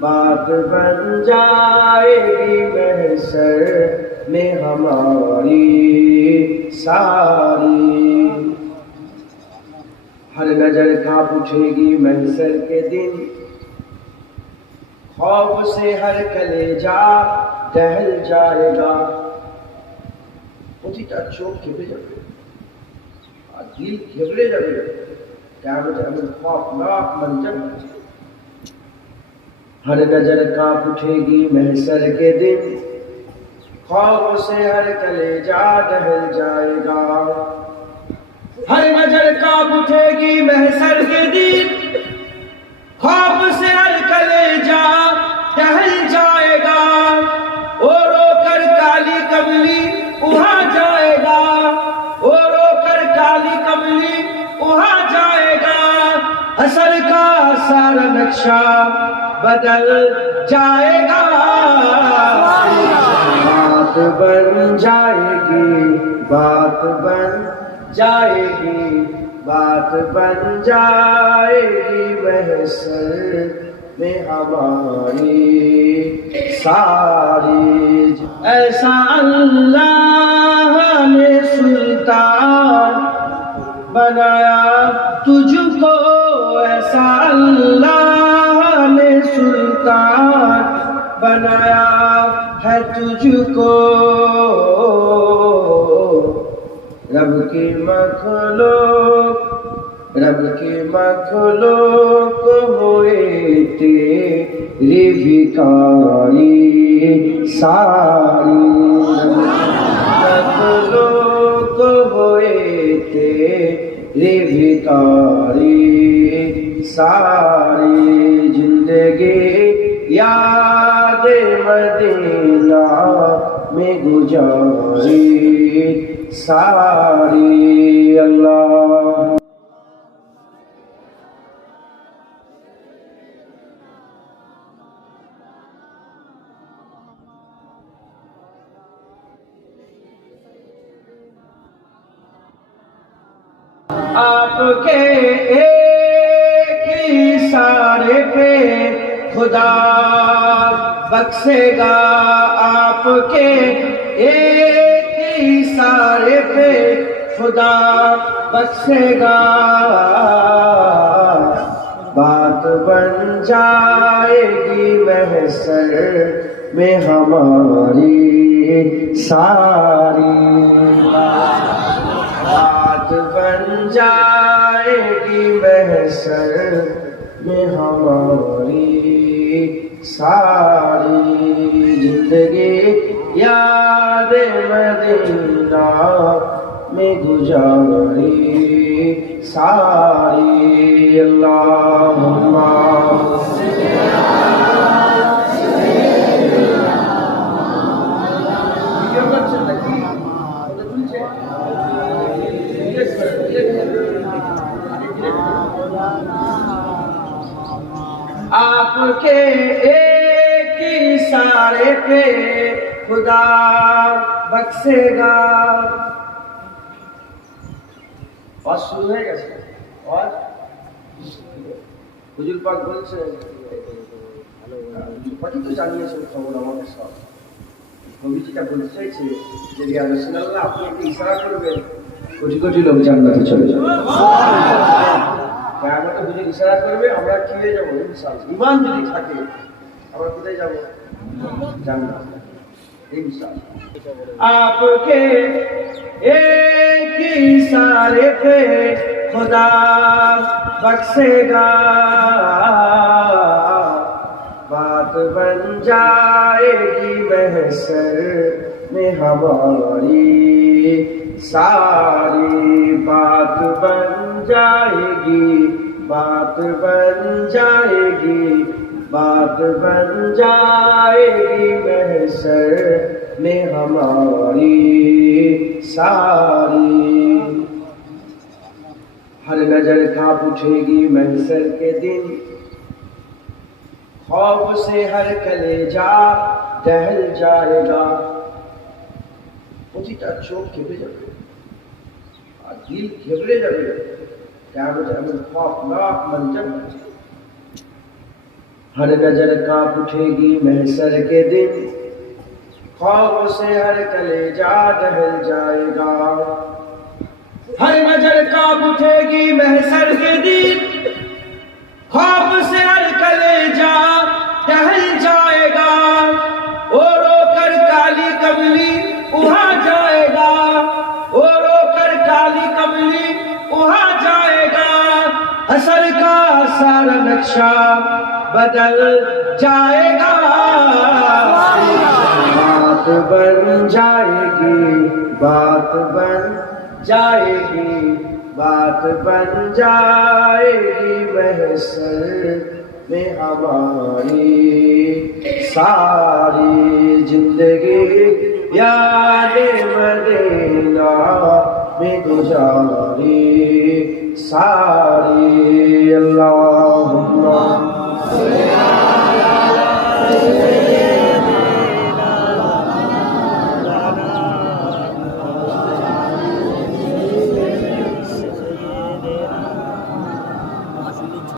बात बन जाएगी महशर में हमारी सारी। हर नजर कांप उठेगी महशर के दिन, खौफ से हर कलेजा दहल जाएगा। প্রতিটা চোখ কেঁপে যাবে আর দিল ঘেবড়ে যাবে। কিয়ামত এমন खौफनाक मंजर है। हर नजर कांप उठेगी महशर के दिन, खौफ से हर कलेजा दहल जाएगा। हर नजर कांप उठेगी महशर के दिन, खौफ से हर कलेजा दहल जाएगा। ओ रोकर काली कमली वहां जाएगा, ओ रोकर काली कमली वहां जाएगा। असल का सारा नक्शा बदल जाएगा। बात बन जाएगी, बात बन जाएगी, बात बन जाएगी महशर में हमारी सारी। ऐसा अल्लाह ने सुल्तान बनाया तुझको, ऐसा अल्लाह ने सुल्तान बनाया है तुझको। रब की मखलूक हुए तेरी भिखारी सारी। मखलूक हुए तेरी भिखारी सारी। जिंदगी याद मदीना में गुजारी सारी। अल्लाह आपके एक इशारे पे खुदा बख्शेगा, आपके एक इशारे पे खुदा बख्शेगा। बात बन जाएगी महशर में हमारी सारी। बात बन जाएगी महशर में हमारी सारी। जिंदगी याद मदीना में गुजारी सारी। अल्लाहुम्मा आपके एक इशारे पे खुदा बख्शेगा। और शुरू है कैसे? और हुजूर पाक বলছেন, পটি তো জানিয়েছেন খবর আমাদের সব। নবীজিটা বলতে চাইছে যে ইয়া রাসূলুল্লাহ আপনি একটু ইশারা করবেন, কোটি কোটি লোক জান্নাতে চলে যাবে। কিয়ামতে হুজুর ইশারা করবে, আমরা কি হয়ে যাব? ইনশাআল্লাহ। ঈমান যদি থাকে আমরা কোথায় যাব? জান্নাত इंशाअल्लाह। आपके एक इशारे पे खुदा बख्शेगा। बात बन जाएगी महशर में हमारी सारी। बात बन जाएगी, बात बन जाएगी, बात बन जाएगी महशर में हमारी सारी। हर नजर कांप उठेगी महशर के दिन, खौफ से हर कलेजा दहल जाएगा। প্রতিটা চোখ কেঁপে যাবে আর দিল ঘেবড়ে যাবে। কিয়ামত এমন खौफनाक मंजर है। हर नजर कांप उठेगी महशर के दिन, खौफ से हर कलेजा दहल जाएगा। हर नजर कांप उठेगी महशर के दिन, खौफ से हर कलेजा दहल जाएगा। ओ रोकर काली कमली वहां जाएगा, ओ रोकर काली कमली वहां जाएगा। असल का सारा नक्शा बदल जाएगा। बात बन जाएगी, बात बन जाएगी, बात बन जाएगी महशर में हमारी। सारी जिंदगी याद मदीना में गुजारी। सारी अल्लाहुम्मा